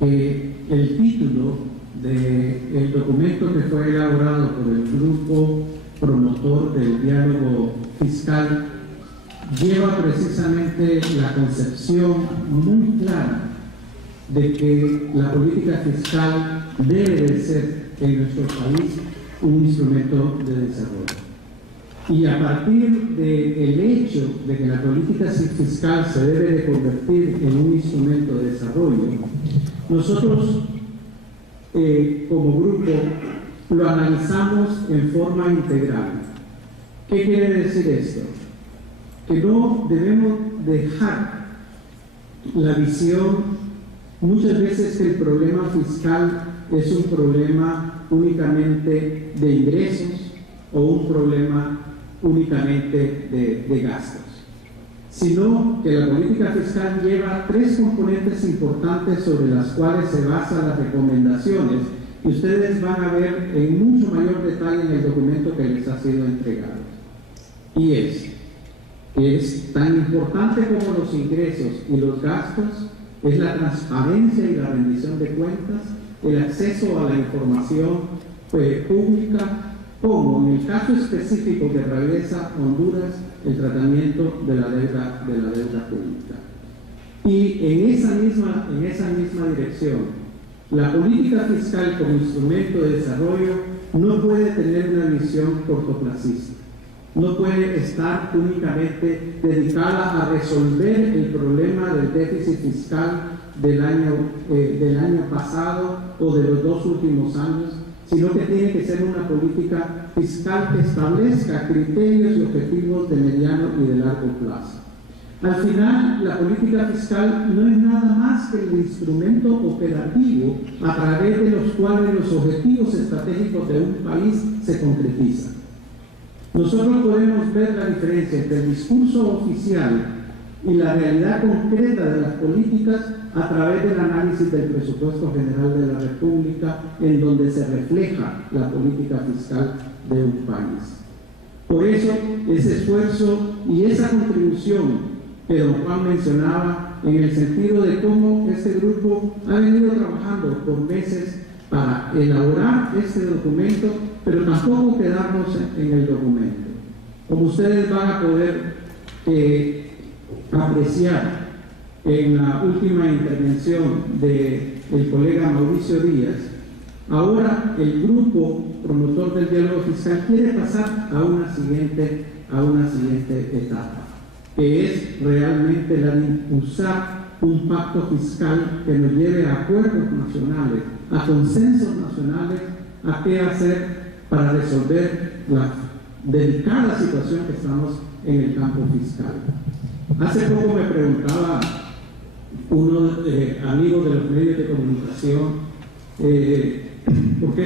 El título del documento que fue elaborado por el grupo promotor del diálogo fiscal lleva precisamente la concepción muy clara de que la política fiscal debe de ser en nuestro país un instrumento de desarrollo. Y a partir del hecho de que la política fiscal se debe de convertir en un instrumento de desarrollo, nosotros como grupo lo analizamos en forma integral. ¿Qué quiere decir esto? Que no debemos dejar la visión muchas veces que el problema fiscal es un problema únicamente de ingresos o un problema únicamente de gastos, sino que la política fiscal lleva tres componentes importantes sobre las cuales se basan las recomendaciones y ustedes van a ver en mucho mayor detalle en el documento que les ha sido entregado. Y es tan importante como los ingresos y los gastos, es la transparencia y la rendición de cuentas, el acceso a la información pública, como en el caso específico que atraviesa Honduras, el tratamiento de la deuda pública. Y en esa misma dirección, la política fiscal como instrumento de desarrollo no puede tener una visión cortoplacista. No puede estar únicamente dedicada a resolver el problema del déficit fiscal del año pasado o de los 2 últimos años, sino que tiene que ser una política fiscal que establezca criterios y objetivos de mediano y de largo plazo. Al final, la política fiscal no es nada más que el instrumento operativo a través de los cuales los objetivos estratégicos de un país se concretizan. Nosotros podemos ver la diferencia entre el discurso oficial y la realidad concreta de las políticas a través del análisis del presupuesto general de la República, en donde se refleja la política fiscal de un país. Por eso, ese esfuerzo y esa contribución que don Juan mencionaba, en el sentido de cómo este grupo ha venido trabajando por meses para elaborar este documento, pero tampoco quedarnos en el documento. Como ustedes van a poder apreciar en la última intervención del colega Mauricio Díaz, ahora el grupo promotor del diálogo fiscal quiere pasar a una siguiente etapa, que es realmente la de impulsar un pacto fiscal que nos lleve a acuerdos nacionales, a consensos nacionales, a qué hacer para resolver la delicada situación que estamos en el campo fiscal. Hace poco me preguntaba uno amigos de los medios de comunicación, porque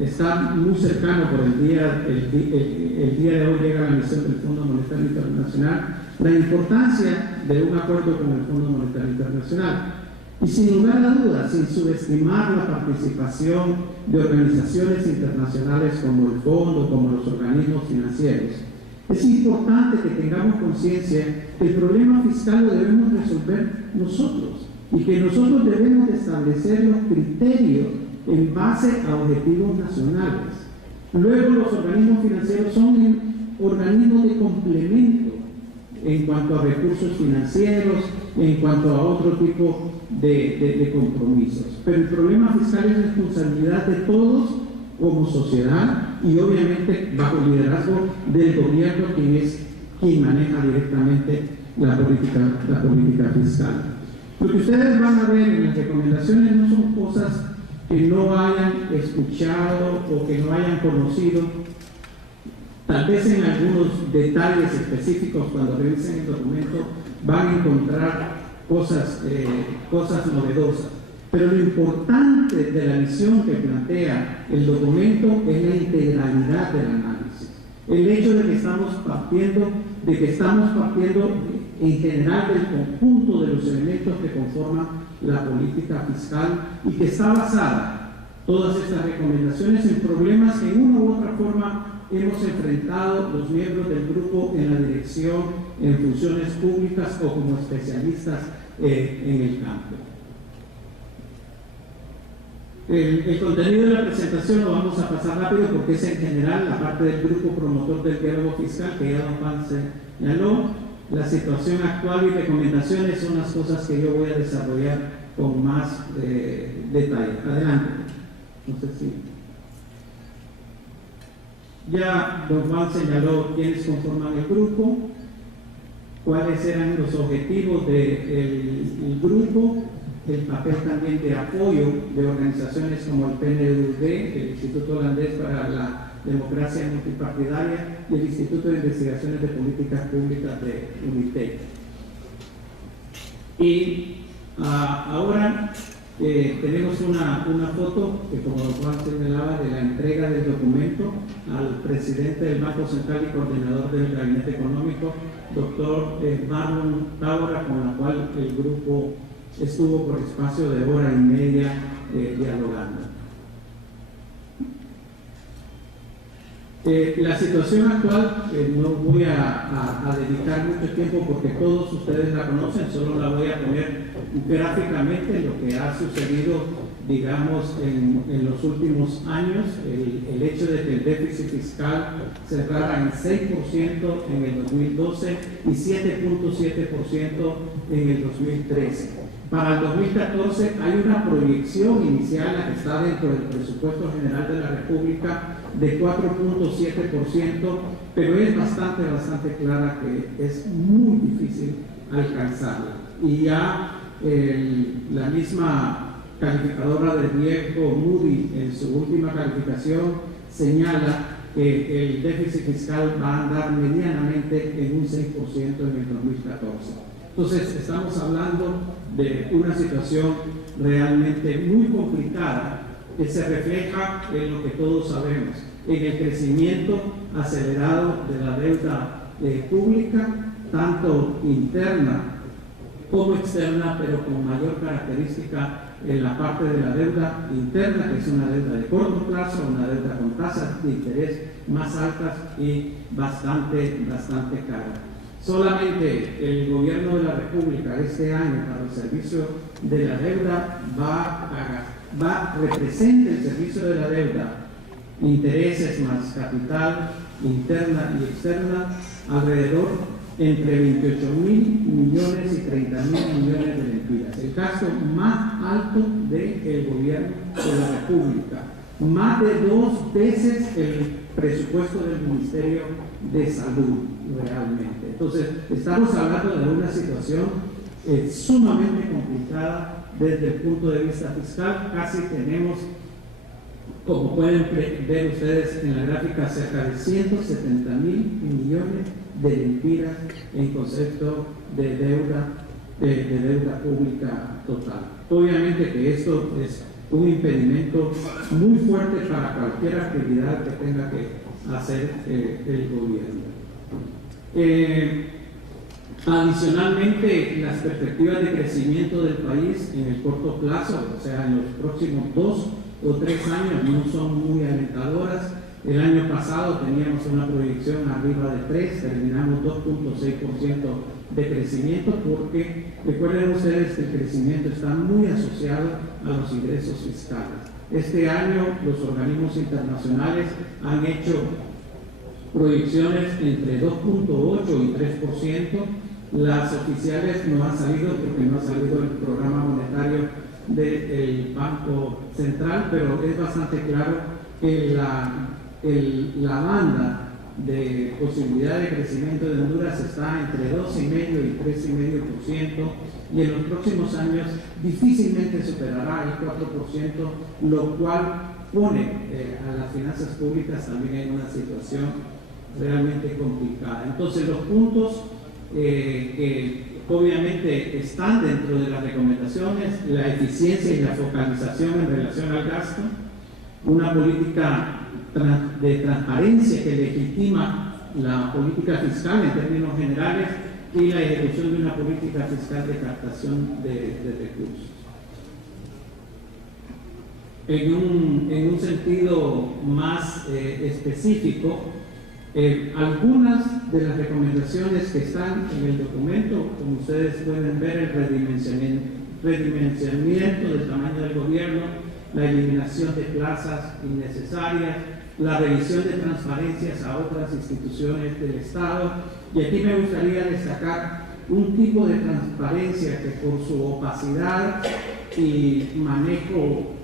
está muy cercano por el día de hoy llega la misión del Fondo Monetario Internacional, la importancia de un acuerdo con el Fondo Monetario Internacional. Y sin lugar a dudas, sin subestimar la participación de organizaciones internacionales como el Fondo, como los organismos financieros, es importante que tengamos conciencia que el problema fiscal lo debemos resolver nosotros y que nosotros debemos establecer los criterios en base a objetivos nacionales. Luego los organismos financieros son organismos de complemento en cuanto a recursos financieros, en cuanto a otro tipo de compromisos. Pero el problema fiscal es responsabilidad de todos como sociedad y obviamente bajo el liderazgo del gobierno, quien maneja directamente la política fiscal. Lo que ustedes van a ver en las recomendaciones no son cosas que no hayan escuchado o que no hayan conocido. Tal vez en algunos detalles específicos, cuando revisen el documento, van a encontrar cosas novedosas. Pero lo importante de la visión que plantea el documento es la integralidad del análisis. El hecho de que estamos partiendo en general del conjunto de los elementos que conforman la política fiscal y que está basada, todas estas recomendaciones, en problemas que en una u otra forma hemos enfrentado los miembros del grupo en la dirección, en funciones públicas o como especialistas en el campo. El contenido de la presentación lo vamos a pasar rápido porque es en general la parte del grupo promotor del diálogo fiscal que ya don Juan señaló. La situación actual y recomendaciones son las cosas que yo voy a desarrollar con más detalle. Adelante. No sé si ya don Juan señaló quiénes conforman el grupo, cuáles eran los objetivos del grupo, el papel también de apoyo de organizaciones como el PNUD, el Instituto Holandés para la Democracia Multipartidaria y el Instituto de Investigaciones de Políticas Públicas de UNITEC. Y ahora tenemos una foto que, como don Juan señalaba, de la entrega del documento al presidente del Banco Central y coordinador del Gabinete Económico, doctor Marlon Tábora, con la cual el grupo estuvo por espacio de hora y media dialogando. La situación actual no voy a dedicar mucho tiempo porque todos ustedes la conocen, solo la voy a poner gráficamente lo que ha sucedido, digamos, en los últimos años. El hecho de que el déficit fiscal cerrara en 6% en el 2012 y 7.7% en el 2013. Para el 2014 hay una proyección inicial, la que está dentro del presupuesto general de la República, de 4.7%, pero es bastante clara que es muy difícil alcanzarla. Y ya la misma calificadora de riesgo Moody en su última calificación señala que el déficit fiscal va a andar medianamente en un 6% en el 2014. Entonces estamos hablando de una situación realmente muy complicada que se refleja en lo que todos sabemos, en el crecimiento acelerado de la deuda pública, tanto interna como externa, pero con mayor característica en la parte de la deuda interna, que es una deuda de corto plazo, una deuda con tasas de interés más altas y bastante cara. Solamente el gobierno de la República este año para el servicio de la deuda representa el servicio de la deuda, intereses más capital interna y externa, alrededor entre 28.000 millones y 30.000 millones de lempiras. El gasto más alto del gobierno de la República, más de 2 veces el presupuesto del Ministerio de Salud realmente. Entonces estamos hablando de una situación sumamente complicada desde el punto de vista fiscal. Casi tenemos, como pueden ver ustedes en la gráfica, cerca de 170.000 millones de lempiras en concepto de deuda pública total. Obviamente que esto es un impedimento muy fuerte para cualquier actividad que tenga que hacer el gobierno. Adicionalmente, las perspectivas de crecimiento del país en el corto plazo, o sea, en los próximos 2 o 3 años, no son muy alentadoras. El año pasado teníamos una proyección arriba de 3, terminamos 2.6% de crecimiento, porque recuerden ustedes que el crecimiento está muy asociado a los ingresos fiscales. Este año los organismos internacionales han hecho proyecciones entre 2.8 y 3%. Las oficiales no han salido porque no ha salido el programa monetario del Banco Central, pero es bastante claro que la banda de posibilidad de crecimiento de Honduras está entre 2,5 y 3,5%, y en los próximos años difícilmente superará el 4%, lo cual pone a las finanzas públicas también en una situación realmente complicada. Entonces, los puntos que obviamente están dentro de las recomendaciones: la eficiencia y la focalización en relación al gasto, una política de transparencia que legitima la política fiscal en términos generales, y la ejecución de una política fiscal de captación de recursos. En un sentido más específico, algunas de las recomendaciones que están en el documento, como ustedes pueden ver, el redimensionamiento del tamaño del gobierno, la eliminación de plazas innecesarias, la revisión de transparencias a otras instituciones del Estado. Y aquí me gustaría destacar un tipo de transparencia que por su opacidad y manejo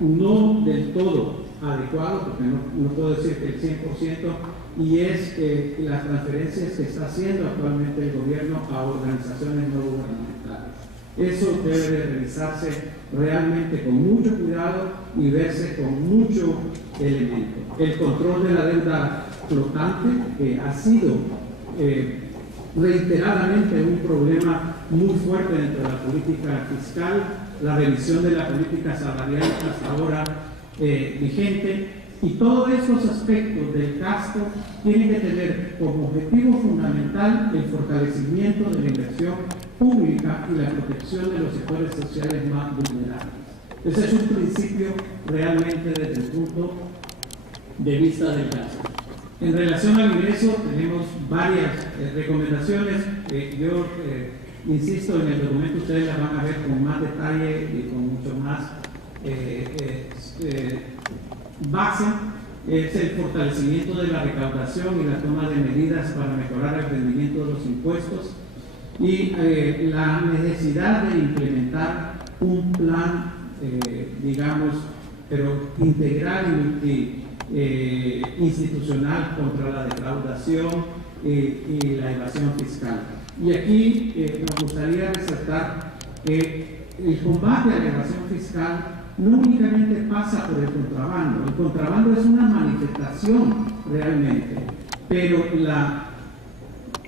no del todo adecuado, porque no puedo decir que el 100%, y es las transferencias que está haciendo actualmente el gobierno a organizaciones no gubernamentales. Eso debe de revisarse realmente con mucho cuidado y verse con mucho elemento. El control de la deuda flotante, que ha sido reiteradamente un problema muy fuerte dentro de la política fiscal, la revisión de la política salarial hasta ahora vigente, y todos estos aspectos del gasto tienen que tener como objetivo fundamental el fortalecimiento de la inversión pública y la protección de los sectores sociales más vulnerables. Ese es un principio realmente desde el punto de vista del gasto. En relación al ingreso, tenemos varias recomendaciones. Yo insisto, en el documento ustedes las van a ver con más detalle y con mucho más base. Es el fortalecimiento de la recaudación y la toma de medidas para mejorar el rendimiento de los impuestos y la necesidad de implementar un plan, digamos, pero integral y institucional contra la defraudación y la evasión fiscal. Y aquí nos gustaría resaltar que el combate a la evasión fiscal no únicamente pasa por el contrabando es una manifestación realmente, pero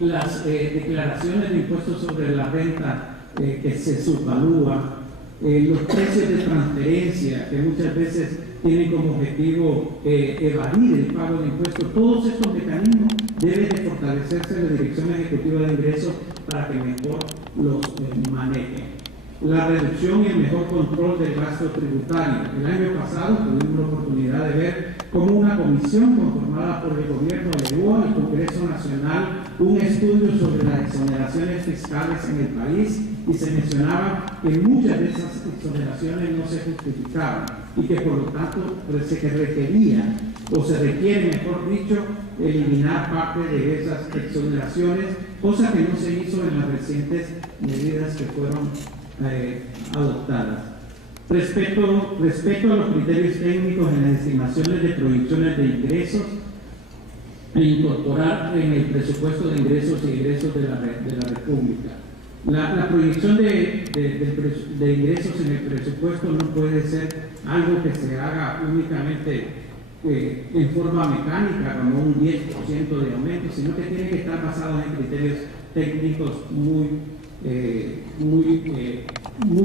las declaraciones de impuestos sobre la renta que se subvalúa, los precios de transferencia que muchas veces tienen como objetivo evadir el pago de impuestos, todos estos mecanismos deben de fortalecerse en la Dirección Ejecutiva de Ingresos para que mejor los manejen. La reducción y el mejor control del gasto tributario. El año pasado tuvimos la oportunidad de ver cómo una comisión conformada por el gobierno elevó al Congreso Nacional un estudio sobre las exoneraciones fiscales en el país y se mencionaba que muchas de esas exoneraciones no se justificaban y que por lo tanto se requería, o se requiere mejor dicho, eliminar parte de esas exoneraciones, cosa que no se hizo en las recientes medidas que fueron adoptadas. Respecto a los criterios técnicos en las estimaciones de proyecciones de ingresos, e incorporar en el presupuesto de ingresos y egresos de la República. La proyección de ingresos en el presupuesto no puede ser algo que se haga únicamente en forma mecánica, como un 10% de aumento, sino que tiene que estar basado en criterios técnicos muy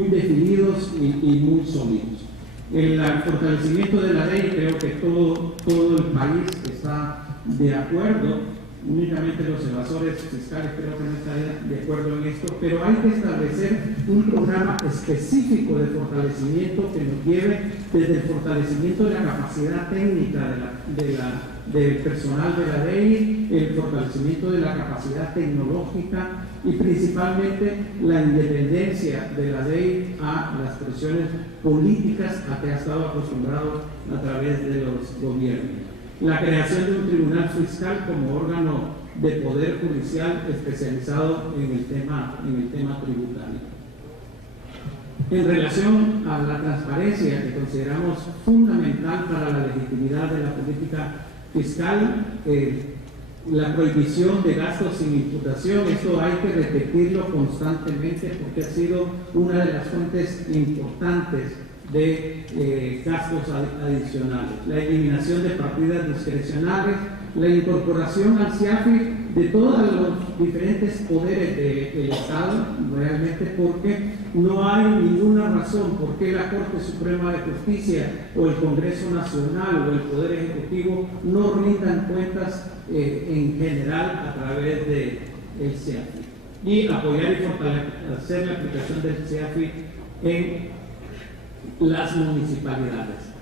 definidos y muy sólidos. El fortalecimiento de la ley, creo que todo el país está de acuerdo. Únicamente los evasores fiscales creo que no están de acuerdo en esto, pero hay que establecer un programa específico de fortalecimiento que nos lleve desde el fortalecimiento de la capacidad técnica del personal de la ley, el fortalecimiento de la capacidad tecnológica y principalmente la independencia de la ley a las presiones políticas a que ha estado acostumbrado a través de los gobiernos. La creación de un tribunal fiscal como órgano de poder judicial especializado en el tema tributario. En relación a la transparencia, que consideramos fundamental para la legitimidad de la política fiscal, la prohibición de gastos sin imputación, esto hay que repetirlo constantemente porque ha sido una de las fuentes importantes de gastos adicionales, la eliminación de partidas discrecionales, la incorporación al CIAFI de todos los diferentes poderes del Estado, realmente porque no hay ninguna razón por qué la Corte Suprema de Justicia o el Congreso Nacional o el Poder Ejecutivo no rindan cuentas en general a través del CIAFI, y apoyar y fortalecer la aplicación del CIAFI en las municipalidades.